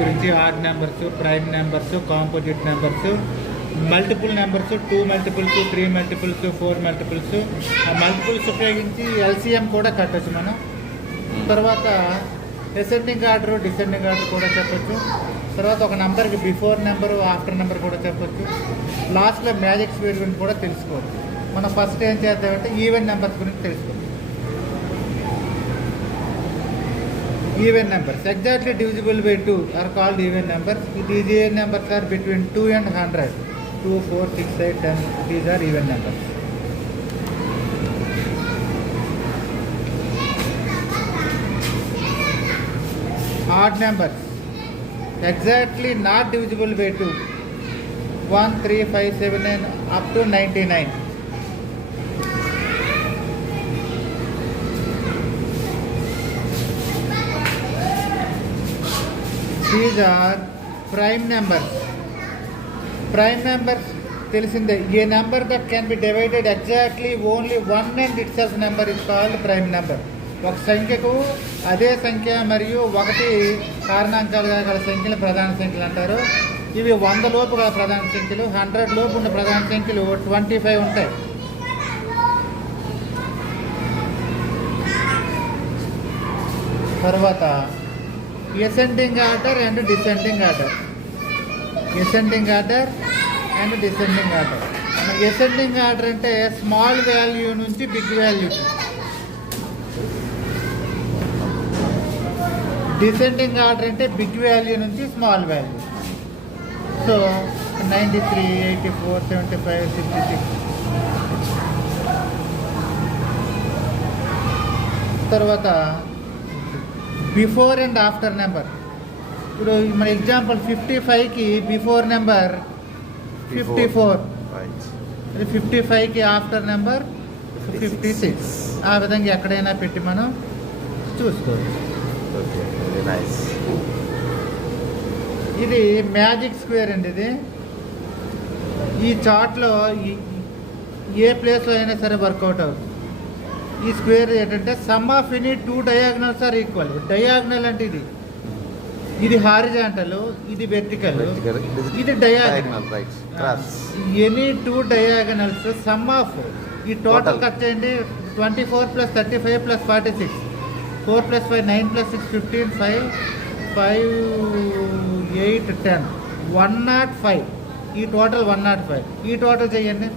గురించి odd numbers, prime numbers, composite numbers, multiple numbers, 2 multiples, 3 multiples, 4 multiples, ఆ multiples ఉపయోగించి LCM కూడా కట్టచ్చు మనం. తర్వాత అసెండింగ్ ఆర్డర్, డిసెండింగ్ ఆర్డర్ కూడా చెప్పచ్చు. తర్వాత ఒక నెంబర్కి బిఫోర్ నెంబరు, ఆఫ్టర్ నెంబర్ కూడా చెప్పచ్చు. లాస్ట్లో మ్యాజిక్ స్క్వేర్ గురించి కూడా తెలుసుకోవచ్చు. మనం ఫస్ట్ ఏం చేద్దామంటే ఈవెన్ నెంబర్స్ గురించి తెలుసుకోవచ్చు. Even numbers exactly divisible by 2 are called even numbers. These even numbers are between 2 and 100. 2, 4, 6, 8, 10. These are even numbers. Odd numbers exactly not divisible by 2. 1, 3, 5, 7, 9 up to 99. These are prime numbers. Prime numbers తెలిసిందే. A number that can be divided exactly only 1 and itself number is called prime number. ఒక సంఖ్యకు అదే సంఖ్య మరియు 1 కారణాంకాలుగా గల సంఖ్యలు ప్రధాన సంఖ్యలు అంటారు. ఇవి 100 లోపు గల ప్రధాన సంఖ్యలు, 100 లోపు ఉన్న ప్రధాన సంఖ్యలు 25 ఉంటాయి. తర్వాత ascending order and descending order. Ascending order and descending order. Ascending order అంటే స్మాల్ వాల్యూ నుంచి బిగ్ వాల్యూకి. డిసెండింగ్ ఆర్డర్ అంటే బిగ్ వాల్యూ నుంచి స్మాల్ వాల్యూ. సో 93, 84, 75, 66. తర్వాత బిఫోర్ అండ్ ఆఫ్టర్ నెంబర్. ఇప్పుడు మన ఎగ్జాంపుల్ 55కి బిఫోర్ నెంబర్ 54, 55కి ఆఫ్టర్ నెంబర్ 56. ఆ విధంగా ఎక్కడైనా పెట్టి మనం చూసుకోవచ్చు. ఇది మ్యాజిక్ స్క్వేర్ అండి. ఇది ఈ చార్ట్లో ఏ ప్లేస్లో అయినా సరే వర్కౌట్ అవుతుంది. ఈ స్క్వేర్ ఏంటంటే sum of any 2 diagonals are equal. Diagonal అంటే ఇది హారిజాంటల్, ఇది వెర్టికల్, ఇది diagonal. Any 2 diagonals sum of ఈ టోటల్ కట్ చేయండి. 24 + 35 + 46, 4 + 5 9 + 6 15, 5 5 8 10, 105. ఈ టోటల్ 105. ఈ టోటల్ చేయండి.